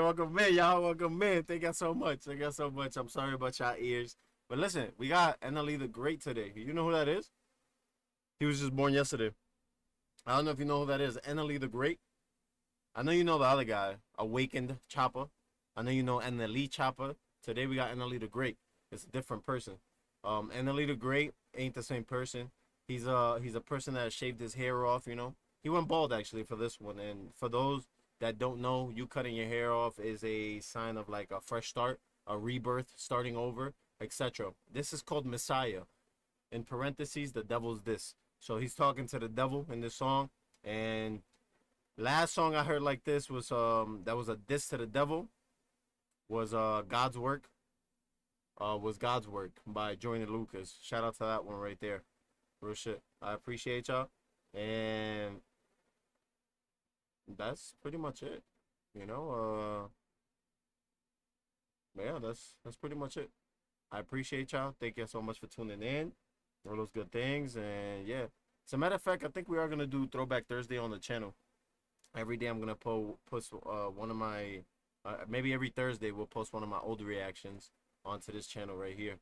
Welcome in, y'all. Welcome in. Thank you so much. Thank you so much. I'm sorry about y'all ears. But listen, we got NLE the Great today. You know who that is? He was just born yesterday. I don't know if you know who that is. NLE the Great. I know you know the other guy, Awakened Chopper. I know you know NLE Chopper. Today we got NLE the Great. It's a different person. NLE the Great ain't the same person. He's a person that shaved his hair off, you know. He went bald actually for this one. And for those that don't know, you cutting your hair off is a sign of like a fresh start, a rebirth, starting over, etc. This is called Messiah. In parentheses, the devil's this. So he's talking to the devil in this song. And last song I heard like this was that was a diss to the devil. Was God's Work. Was God's Work by Joyner Lucas. Shout out to that one right there. Real shit. I appreciate y'all. And that's pretty much it. You know, yeah, that's pretty much it. I appreciate y'all. Thank you so much for tuning in. All those good things. And yeah. As a matter of fact, I think we are gonna do Throwback Thursday on the channel. Every day I'm gonna post one of my maybe every Thursday we'll post one of my older reactions onto this channel right here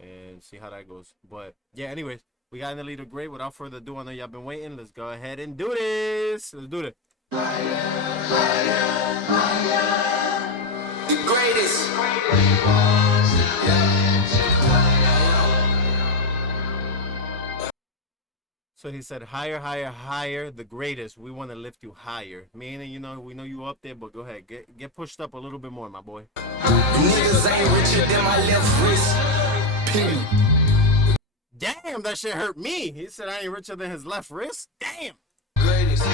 and see how that goes. But yeah, anyways, we got NLE the Great. Without further ado, I know y'all been waiting. Let's go ahead and do this. Let's do this. The greatest. So he said, higher, higher, higher, the greatest. We want to lift you higher. Meaning, you know, we know you up there, but go ahead. Get pushed up a little bit more, my boy. Niggas ain't richer than my left wrist. Period. Damn, that shit hurt me. He said I ain't richer than his left wrist. Damn. Greatest.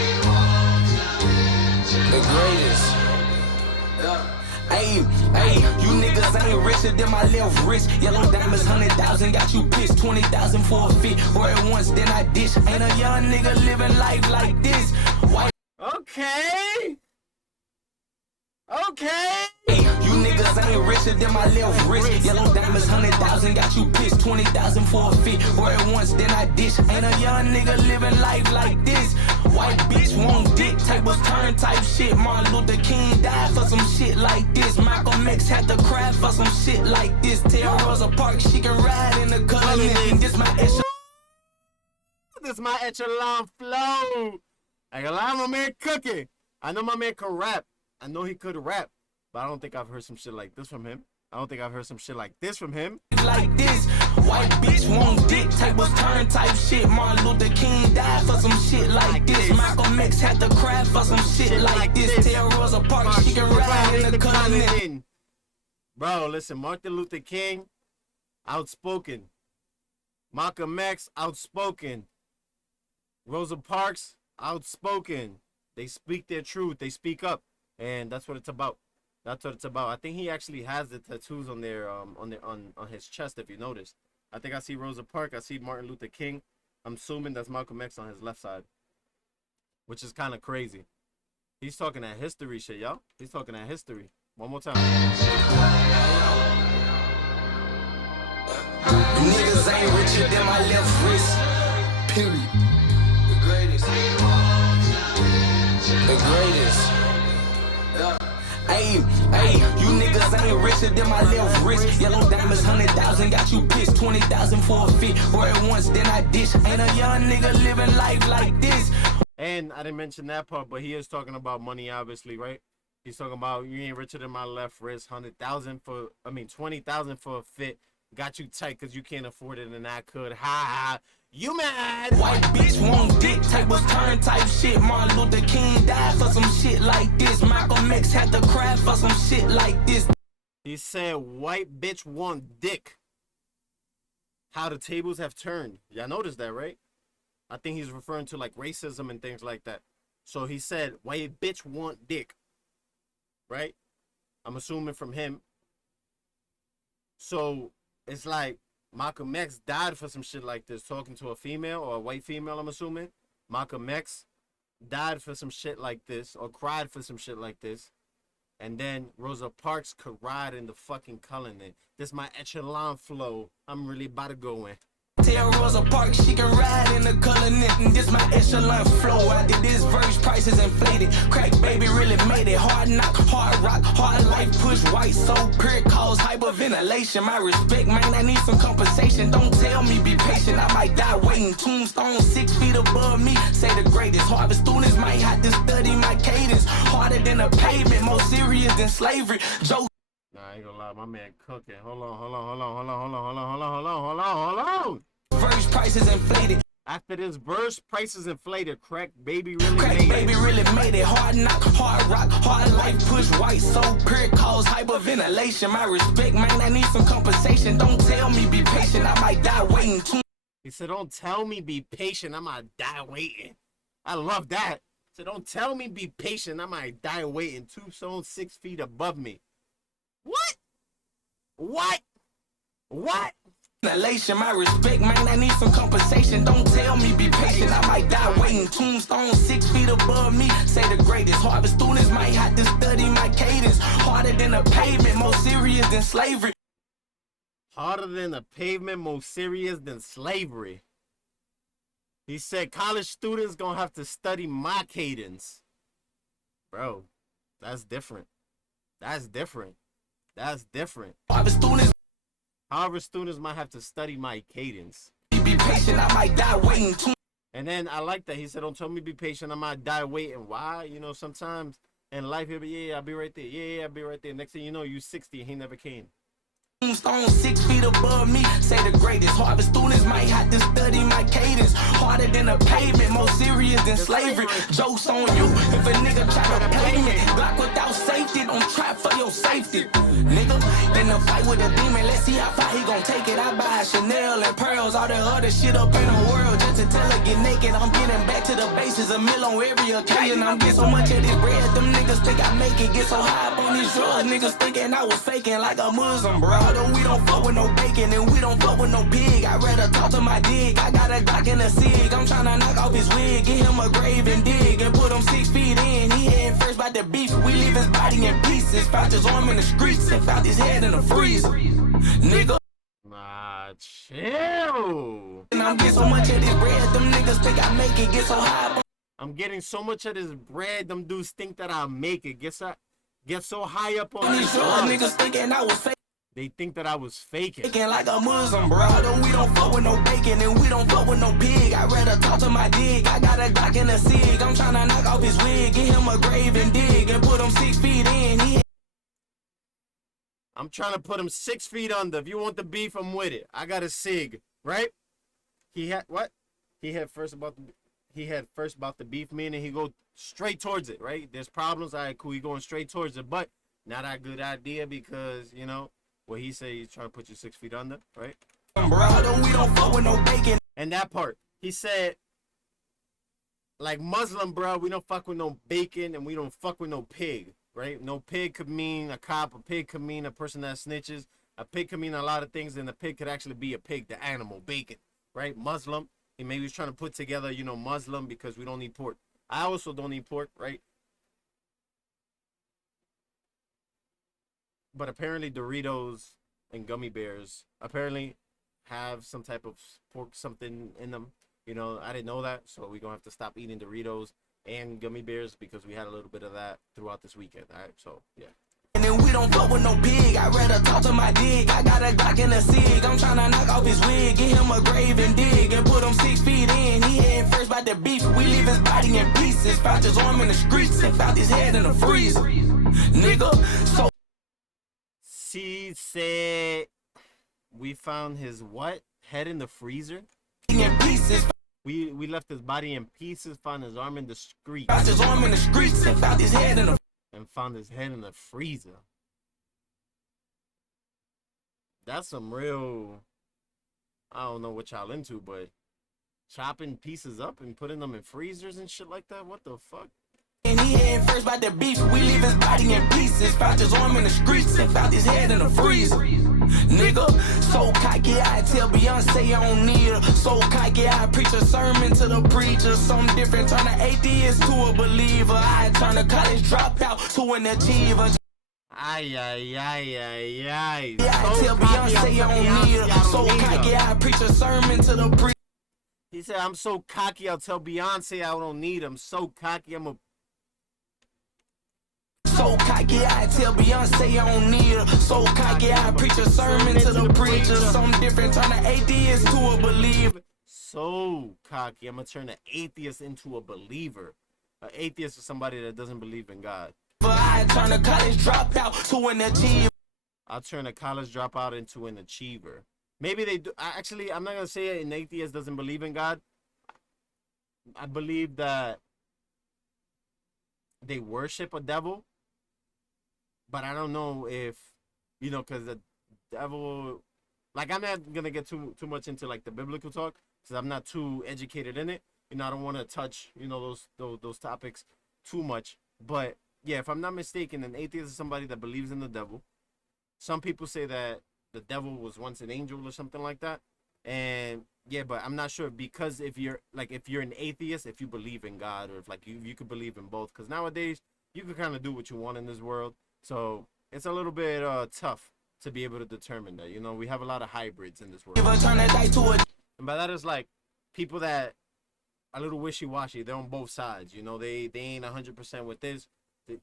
The greatest. Hey, you niggas ain't richer than my left wrist. Yellow diamonds, 100,000, got you pissed. 20,000 for a fit. Or at once, then I dish. Ain't a young nigga living life like this. Why? Okay. You niggas ain't richer than my left wrist. Yellow diamonds, 100,000, got you pissed. 20,000 for a fit. Or at once, then I dish. Ain't a young nigga living life like this. White bitch won't dick, tables turn type shit. Martin Luther King died for some shit like this. Malcolm X had to cry for some shit like this. Tell Rosa Parks she can ride in the color. This my echelon. This my echelon flow. I got my man Cookie. I know my man could rap. I know he could rap, but I don't think I've heard some shit like this from him. Like this, white bitch won't dick, tables turn type shit. Martin Luther King died for some shit like this. Malcolm X had to cry for some shit like this. Tell Rosa Parks she can ride in the color. Bro, listen, Martin Luther King, outspoken. Malcolm X, outspoken. Rosa Parks, outspoken. They speak their truth. They speak up, and that's what it's about. That's what it's about. I think he actually has the tattoos on there, on his chest. If you notice, I think I see Rosa Parks. I see Martin Luther King. I'm assuming that's Malcolm X on his left side, which is kind of crazy. He's talking that history shit, y'all. He's talking that history. One more time. Niggas ain't richer than my left wrist. Period. The greatest. The greatest. Hey, you niggas ain't richer than my left wrist. Yellow diamonds, 100,000, got you pissed. 20,000 for a fit. Or at once, then I dish. Ain't a young nigga living life like this. And I didn't mention that part, but he is talking about money, obviously, right? He's talking about you ain't richer than my left wrist. 20,000 for a fit. Got you tight because you can't afford it, and I could. Ha! You mad? White bitch won't dick, tables turn type shit. Martin Luther King died for some shit like this. Malcolm X had to cry for some shit like this. He said, white bitch want dick. How the tables have turned. Y'all noticed that, right? I think he's referring to like racism and things like that. So he said, white bitch want dick. Right? I'm assuming from him. So it's like Malcolm X died for some shit like this, talking to a female or a white female, I'm assuming. Malcolm X died for some shit like this or cried for some shit like this. And then Rosa Parks could ride in the fucking color. This my echelon flow. I'm really about to go in. Tell Rosa Parks she can ride in the color knitting. This my echelon flow. After this verse, prices inflated. Crack baby really made it. Hard knock, hard rock, hard life, push white. So pure cause hyperventilation. My respect, man, I need some compensation. Don't tell me be patient, I might die waiting. Tombstone 6 feet above me. Say the greatest. Harvest students might have to study my cadence. Harder than a pavement, more serious than slavery. Joe. Nah, I ain't gonna lie, my man cooking. Hold on. Verse prices inflated. After this verse, prices inflated. Crack baby really Crack made baby it. really made it. Hard knock, hard rock, hard life, push white. So pure cause hyperventilation. My respect, man, I need some compensation. Don't tell me be patient, I might die waiting. He said, don't tell me be patient, I might die waiting. I love that. He said, don't tell me be patient, I might die waiting. Tombstone 6 feet above me. What? Elation, my respect, man, I need some compensation. Don't tell me be patient, I might die waiting. Tombstone 6 feet above me. Say the greatest. Harvest students might have to study my cadence. Harder than a pavement, more serious than slavery. Harder than a pavement, more serious than slavery. He said college students gonna have to study my cadence. Bro, that's different. Harvest students might have to study my cadence. Be patient, I might die waiting. And then I like that. He said, don't tell me be patient, I might die waiting. Why? You know, sometimes in life, he'll be, yeah, I'll be right there. Yeah, I'll be right there. Next thing you know, you 60 and he never came. Tombstone 6 feet above me. Say the greatest. Harvest students might have to study my cadence. Harder than a pavement, more serious than slavery. Jokes on you if a nigga try to play me. Block without safety, don't try for your safety. Nigga, in a fight with a demon, let's see how far he gon' take it. I buy Chanel and pearls, all the other shit up in the world just to tell her get naked. I'm getting back to the bases, a meal on every occasion. I'm getting so much of this bread, them niggas think I make it. Get so high up on these drugs, niggas thinking I was faking like a Muslim, bro. Although we don't fuck with no bacon and we don't fuck with no pig. I'd rather talk to my dig. I got a Glock and a Sig. I'm tryna knock off his wig, get him a grave and dig, and put him 6 feet in. He heading first by the beef. We leave his body in pieces. Found his arm in the streets and found his head in the freezer. Nigga. Nah, chill. And I'm getting so much of this bread, them niggas think I make it. Get so high. I'm getting so much of this bread, them dudes think that I'll make it. Get so high up on these drugs. Niggas thinking I was fake. They think that I was faking. Like a Muslim, bro. Although we don't fuck with no bacon and we don't fuck with no pig. I'd rather talk to my dig. I got a Glock and a Sig. I'm tryna knock off his wig, get him a grave and dig, and put him 6 feet in. I'm trying to put him 6 feet under. If you want the beef, I'm with it. I got a Sig, right? He had what? He had first about the beef, meaning he go straight towards it, right? There's problems. All right, cool. He going straight towards it, but not a good idea because, you know, what he say, he's trying to put you 6 feet under, right? Bro, we don't fuck with no bacon. And that part, he said, like Muslim, bro, we don't fuck with no bacon and we don't fuck with no pig, right? No pig could mean a cop, a pig could mean a person that snitches, a pig could mean a lot of things, and a pig could actually be a pig, the animal, bacon, right? Muslim, he maybe was trying to put together, you know, Muslim because we don't eat pork. I also don't eat pork, right? But apparently Doritos and gummy bears apparently have some type of pork something in them. You know, I didn't know that, so we're going to have to stop eating Doritos and gummy bears because we had a little bit of that throughout this weekend, all right? So, yeah. And then we don't fuck with no pig. I'd rather talk to my dig. I got a Glock and a Sig. I'm tryna knock off his wig, get him a grave and dig, and put him 6 feet in. He heading first by the beef. We leave his body in pieces. Found his arm in the streets and found his head in the freezer. Nigga, so She said we found his what? Head in the freezer? in pieces. We left his body in pieces, found his arm in the street. Found his arm in the streets and found his head in the Found his head in the freezer. That's some real, I don't know what y'all into, but chopping pieces up and putting them in freezers and shit like that? What the fuck? And he heading first by the beef. We leave his body in pieces. Found his arm in the streets and found his head in the freezer. Nigga, so cocky, I tell Beyonce I don't need her. So cocky, I preach a sermon to the preacher. Something different, turn an atheist to a believer. I turn a college dropout to an achiever. Ay, ay, ay, ay, ay. Yeah, I tell Beyonce I don't need her. So cocky, I preach a sermon to the preacher. He said, I'm so cocky, I'll tell Beyonce I don't need him. So cocky, I'm a... So cocky, I tell Beyonce I don't need her. So cocky, I preach a sermon to the preacher. Something different, turn an atheist to a believer. So cocky, I'm gonna turn an atheist into a believer. An atheist is somebody that doesn't believe in God. I turn a college dropout to an achiever. I'll turn a college dropout into an achiever. Maybe they do. Actually, I'm not gonna say an atheist doesn't believe in God. I believe that they worship a devil, but I don't know if, you know, because the devil, like, I'm not gonna get too much into like the biblical talk because I'm not too educated in it. You know, I don't want to touch, you know, those topics too much. But yeah, if I'm not mistaken, an atheist is somebody that believes in the devil. Some people say that the devil was once an angel or something like that. And yeah, but I'm not sure, because if you're an atheist, if you believe in God, or if like you could believe in both, because nowadays you can kind of do what you want in this world. So it's a little bit tough to be able to determine that. You know, we have a lot of hybrids in this world. And by that is like people that are a little wishy-washy. They're on both sides. You know, they ain't 100% with this.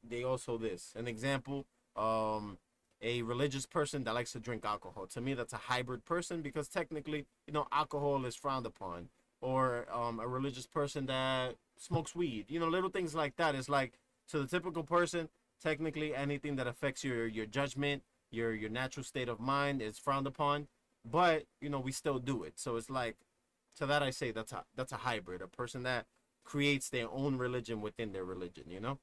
They also this. An example, a religious person that likes to drink alcohol. To me, that's a hybrid person, because technically, you know, alcohol is frowned upon. Or a religious person that smokes weed. You know, little things like that. It's like, to the typical person, technically anything that affects your judgment, your natural state of mind is frowned upon. But, you know, we still do it. So it's like, to that I say that's a hybrid, a person that creates their own religion within their religion, you know?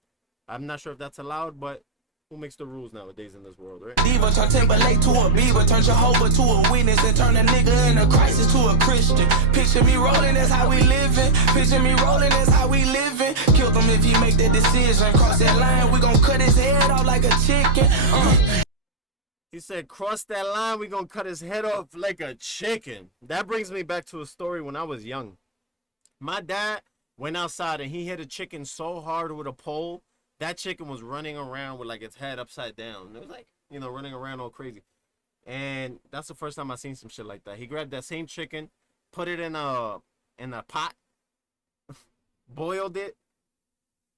I'm not sure if that's allowed, but who makes the rules nowadays in this world, right? Diva turn Timberlake to a beaver, turn Jehovah to a witness, and turn a nigga in a crisis to a Christian. Picture me rolling, that's how we living. Picture me rolling, that's how we living. Kill him if he make that decision. Cross that line, we gon' cut his head off like a chicken. He said, cross that line, we gonna cut his head off like a chicken. That brings me back to a story when I was young. My dad went outside and he hit a chicken so hard with a pole, that chicken was running around with like its head upside down. It was like, you know, running around all crazy. And that's the first time I seen some shit like that. He grabbed that same chicken, put it in a pot, boiled it,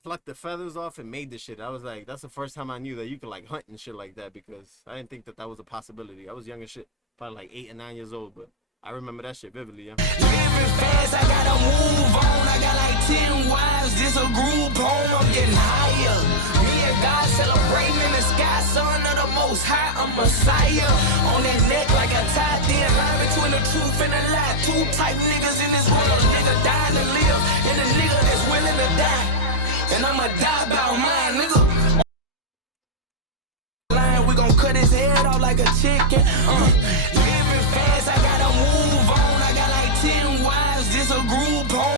plucked the feathers off, and made the shit. I was like, that's the first time I knew that you could like hunt and shit like that, because I didn't think that was a possibility. I was young as shit, probably like 8 or 9 years old, but I remember that shit vividly, yeah. Living fast, I gotta move on. I got like 10 wives, this a group home, I'm getting higher. Me and God celebrating in the sky, son of the most high, I'm Messiah. On that neck like a tie, thin line between the truth and the lie. Two type niggas in this world, a nigga dying to live, and a nigga that's willing to die. And I'ma die about mine, nigga. Line, we gon' cut his head off like a chicken. Living fast, I gotta move on. I got like 10 wives, this a group home.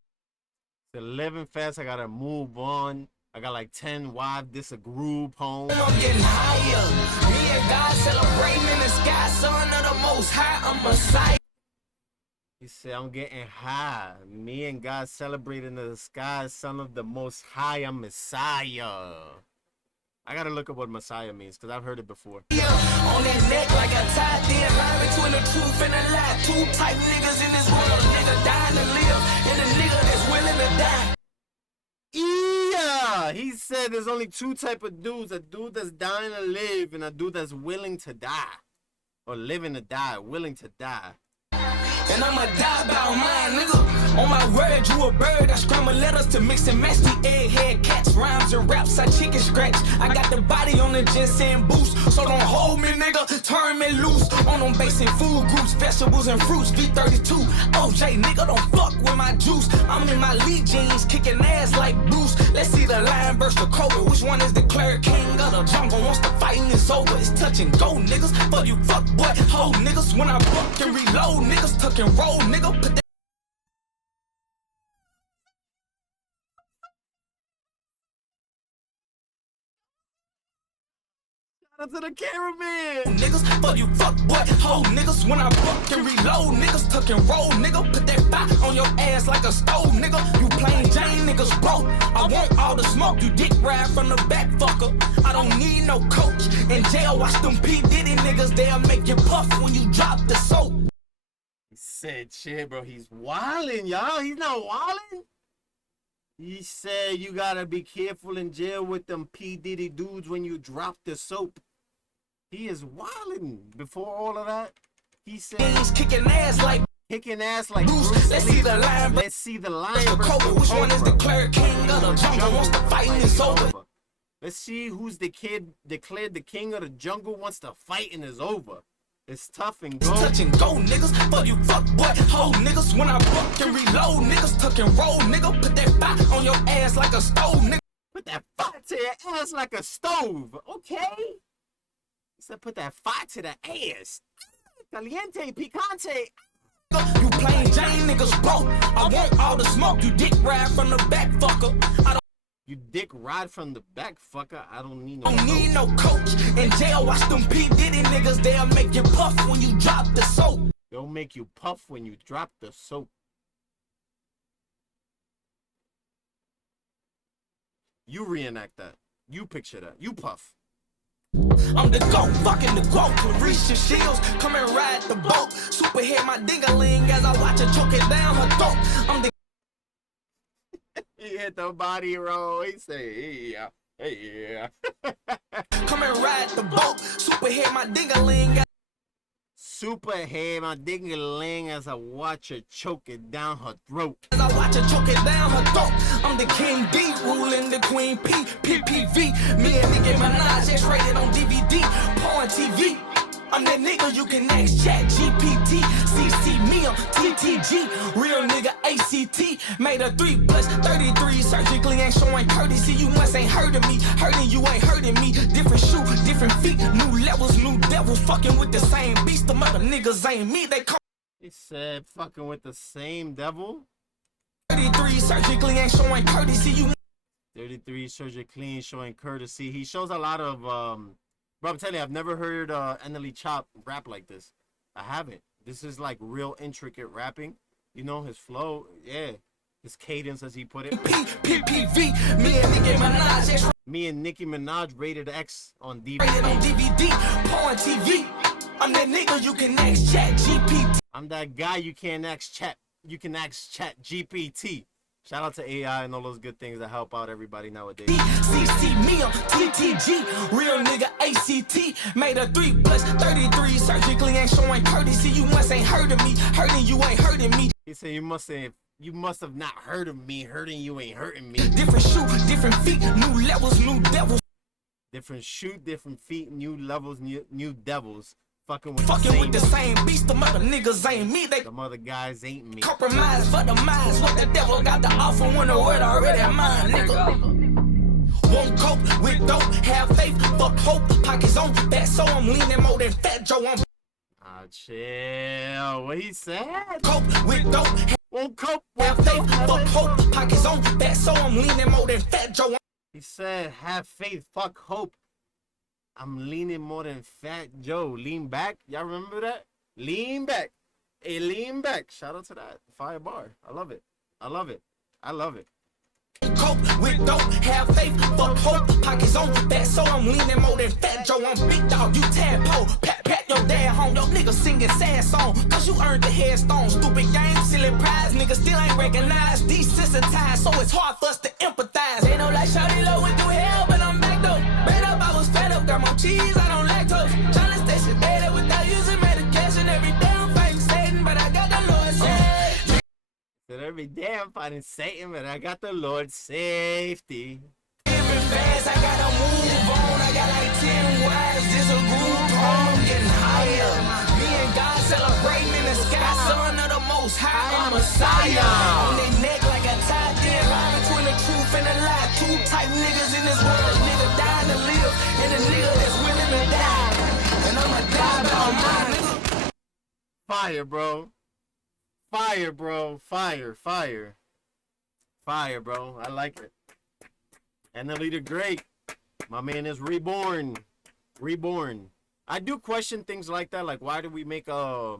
Living fast, I gotta move on. I got like 10 wives, this a group home. I'm getting higher. Me and God celebrating in the sky, son of the most high, I'm Messiah. He said, I'm getting high. Me and God celebrating in the sky, son of the most high, I'm Messiah. I gotta look up what Messiah means, because I've heard it before. On that neck like a tie, thin line between the truth and the lie. Two type niggas in this world, a nigga dying to live, and a nigga that's willing to die. Yeah, he said there's only two type of dudes: a dude that's dying to live, and a dude that's willing to die, or living to die, willing to die. And I'ma die about mine, nigga. On my word, you a bird. I scramble letters to mix and match the egghead cats, rhymes and raps. I chicken scratch. I got the body on the ginseng boost, so don't hold me, nigga. Turn me loose. On them basic food groups, vegetables and fruits. V32. OJ, nigga, don't fuck with my juice. I'm in my lead jeans, kicking ass like Bruce. Let's see the lion burst the cobra. Which one is declared king of the jungle? Once the fighting is over, it's touch and go, niggas. Fuck you, fuck boy, hold niggas. When I buck and reload, niggas tuck and roll, nigga. Put that Shout out to the cameraman. Niggas, fuck you, fuck boy, hoe niggas. When I fuck and reload, niggas tuck and roll, nigga. Put that fire on your ass like a stove, nigga. You plain Jane niggas broke. I want all the smoke, you dick ride from the back, fucker. I don't need no coach. In jail, watch them P. Diddy niggas, they'll make you puff when you drop the soap. He said, shit, bro, he's wildin', y'all. He's not wildin'. He said you gotta be careful in jail with them P. Diddy dudes when you drop the soap. He is wildin'. Before all of that, he said He's kicking ass like Bruce Let's Lee. see the line. Let's see the lion The versus Cobra, which one is Cobra. declared king of the jungle once the fighting is over? Let's see who's the kid declared the king of the jungle once the fighting is over. It's tough and go. Touch and go, niggas. Fuck you, fuck boy, hoe niggas. When I fuck and reload, niggas tuck and roll, nigga. Put that fire on your ass like a stove, nigga. Put that fire to your ass like a stove. Okay? He said put that fire to the ass. Caliente, picante. You plain Jane niggas broke. I want all the smoke. You dick ride from the back, fucker. I You dick ride from the back, fucker. I don't need no don't need coach. no coach. In jail, watch them P. Diddy niggas. They'll make you puff when you drop the soap. They'll make you puff when you drop the soap. You reenact that. You picture that. You puff. I'm the GOAT, fucking the GOAT. Carisha Shields, come and ride the boat. Super hit my ding-a-ling as I watch her choke it down her throat. I'm the He hit the body roll. He say, yeah, yeah. come and ride the boat. Super hit my ding-a-ling Super head my ding-a-ling as I watch her choke it down her throat. as I watch her choke it down her throat. I'm the King D, ruling the Queen P, PPV. Me and Nicki Minaj, X-rated on DVD, porn TV. I'm that nigga you can ask Chat GPT, CC me on TTG, real nigga ACT. Made a 3 plus 33, surgically ain't showing courtesy. You must ain't heard of me, hurting you ain't hurting me. Different shoe, different feet, new levels, new devils. Fucking with the same beast, the mother niggas ain't me. They call He said fucking with the same devil. 33, surgically ain't showing courtesy. You 33 surgery clean showing courtesy. He shows a lot of bro, I'm telling you, I've never heard NLE Chop rap like this. I haven't. This is like real intricate rapping. You know, his flow, yeah. His cadence, as he put it. PPV, me and Nicki Minaj, X Me and Nicki Minaj rated X on rated on DVD. DVD, porn TV. I'm that nigga you can ask Chat GPT. I'm that guy you can ask chat. You can ask Chat GPT. Shout out to AI and all those good things that help out everybody nowadays. CC me on TTG, real nigga ACT. Made a 3 plus 33, surgically ain't showing courtesy. You must ain't heard of me, hurting you ain't hurting me. He said you must have not heard of me. Hurting you ain't hurting me. Different shoe, different feet, new levels, new devils. Different shoot, different feet, new levels, new devils. Fucking with The same beast, the mother niggas ain't me. They the mother guys ain't me. compromise for the minds. What the devil got to offer when the word already mine, nigga. Won't cope with dope, have faith, fuck hope. Pockets on back, so I'm leaning more than Fat Joe. I'm Ah, chill. What he said? cope with dope, Won't cope. have faith, fuck hope. Pockets on back, so I'm leaning more than Fat Joe. He said, have faith, fuck hope. I'm leaning more than Fat Joe. Lean back. Y'all remember that? Lean back. Hey, lean back. Shout out to that. Fire bar. I love it. I love it. I love it. Cope with dope, have faith, fuck hope. Pockets on back, so I'm leaning more than Fat Joe. I'm big dog, you tadpole. Pat, pat your dad home, yo niggas singing sad song. Cause you earned the headstone. Stupid game, silly prize, niggas still ain't recognized. Desensitized, so it's hard for us to empathize. Ain't no like shawty low went through hell, but I'm back though. Bad up, I was fed up, got my cheese, I don't lactose. Tryna stay sedated without using medication. Every day I'm fighting Satan, but I got the Lord saved. Said every day I'm fighting Satan, but I got the Lord's safety. Living fast, I gotta move on. I got like 10 wives, this a group home, I'm getting higher. Me and God celebrating in the sky, son of the most high, I'm Messiah. On their neck like a tie, thin line between the truth and the lie. Two type niggas in this world, nigga dying to live, and a nigga that's willing to die. And I'ma die about mine, nigga. Fire, bro. Fire, bro. Fire, fire. Fire, bro. I like it. NLE the Great. My man is reborn. Reborn. I do question things like that, like why do we make a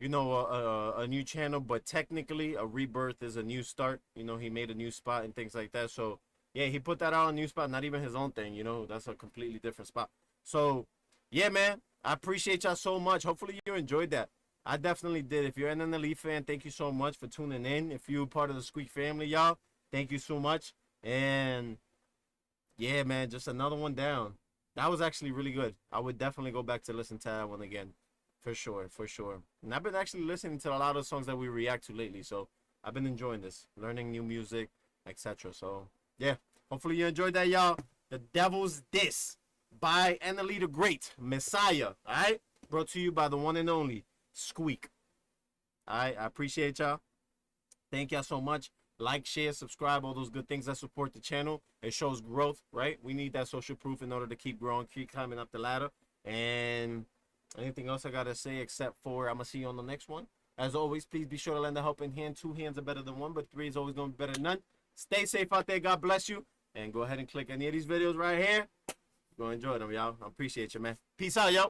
new channel, but technically a rebirth is a new start. He made a new spot and things like that. So yeah, he put that out on a new spot, not even his own thing. That's a completely different spot. So yeah, man, I appreciate y'all so much. Hopefully you enjoyed that. I definitely did. If you're an NLE fan, thank you so much for tuning in. If you're part of the Squeak family, y'all, thank you so much. And yeah, man, just another one down. That was actually really good. I would definitely go back to listen to that one again. For sure, for sure. And I've been actually listening to a lot of songs that we react to lately, so I've been enjoying this, learning new music, etc. So yeah, hopefully you enjoyed that, y'all. The Devil's Diss by NLE the Great, Messiah. All right, brought to you by the one and only Squeak. All right, I appreciate y'all. Thank y'all so much. Like, share, subscribe, all those good things that support the channel. It shows growth, right? We need that social proof in order to keep growing, keep climbing up the ladder. And anything else I gotta say except for I'm gonna see you on the next one. As always, please be sure to lend a helping hand. 2 hands are better than 1, but 3 is always gonna be better than none. Stay safe out there. God bless you. And go ahead and click any of these videos right here. Go enjoy them, y'all. I appreciate you, man. Peace out, yo.